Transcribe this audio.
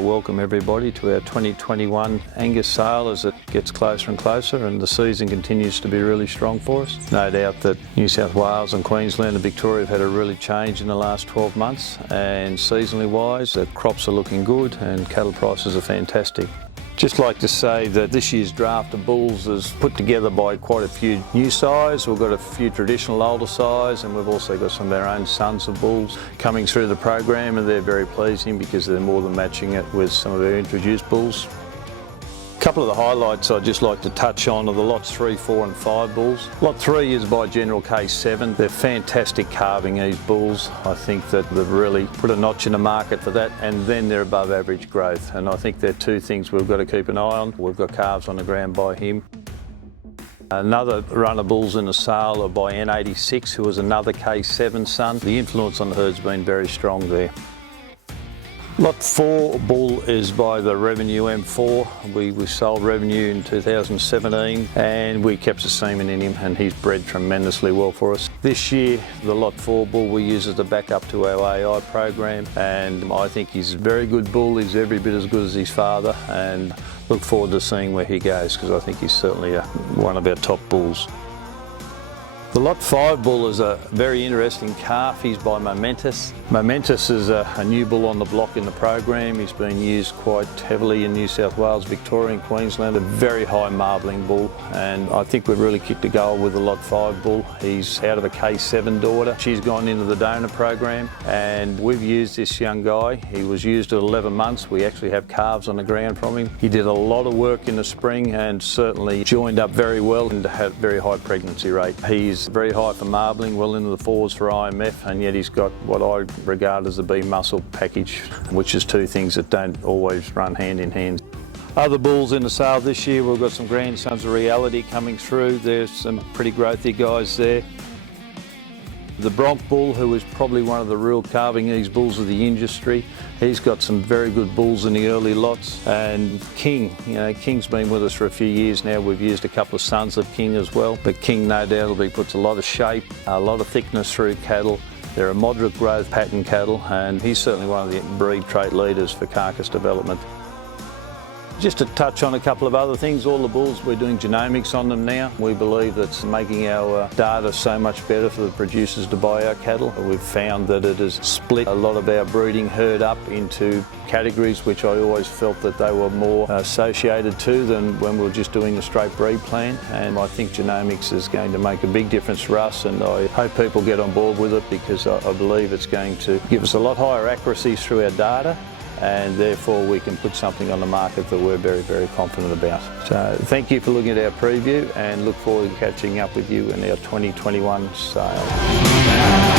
Welcome everybody to our 2021 Angus sale as it gets closer and closer and the season continues to be really strong for us. No doubt that New South Wales and Queensland and Victoria have had a really change in the last 12 months, and seasonally wise the crops are looking good and cattle prices are fantastic. Just like to say that this year's draft of bulls is put together by quite a few new sires. We've got a few traditional older sires, and we've also got some of our own sons of bulls coming through the program, and they're very pleasing because they're more than matching it with some of our introduced bulls. A couple of the highlights I'd just like to touch on are the lots 3, 4 and 5 bulls. Lot 3 is by General K7. They're fantastic calving, these bulls. I think that they've really put a notch in the market for that, and then they're above average growth, and I think they're two things we've got to keep an eye on. We've got calves on the ground by him. Another run of bulls in the sale are by N86, who was another K7 son. The influence on the herd's been very strong there. Lot 4 bull is by the Revenue M4. We sold Revenue in 2017 and we kept the semen in him, and he's bred tremendously well for us. This year the Lot 4 bull we use as a backup to our AI program, and I think he's a very good bull. He's every bit as good as his father, and look forward to seeing where he goes because I think he's certainly one of our top bulls. The Lot 5 bull is a very interesting calf. He's by Momentous. Momentous is a new bull on the block in the program. He's been used quite heavily in New South Wales, Victoria and Queensland. A very high marbling bull, and I think we've really kicked a goal with the Lot 5 bull. He's out of a K7 daughter. She's gone into the donor program, and we've used this young guy. He was used at 11 months. We actually have calves on the ground from him. He did a lot of work in the spring and certainly joined up very well and had a very high pregnancy rate. He's very high for marbling, well into the 4s for IMF, and yet he's got what I regard as the B muscle package, which is two things that don't always run hand in hand. Other bulls in the sale this year, we've got some grandsons of reality coming through. There's some pretty growthy guys there. The Bronc bull, who is probably one of the real calving ease bulls of the industry, he's got some very good bulls in the early lots. And King, King's been with us for a few years now. We've used a couple of sons of King as well, but King no doubt puts a lot of shape, a lot of thickness through cattle. They're a moderate growth pattern cattle, and he's certainly one of the breed trait leaders for carcass development. Just to touch on a couple of other things, all the bulls, we're doing genomics on them now. We believe that's making our data so much better for the producers to buy our cattle. We've found that it has split a lot of our breeding herd up into categories which I always felt that they were more associated to than when we were just doing a straight breed plan, and I think genomics is going to make a big difference for us, and I hope people get on board with it because I believe it's going to give us a lot higher accuracies through our data, and therefore we can put something on the market that we're very, very confident about. So thank you for looking at our preview, and look forward to catching up with you in our 2021 sale.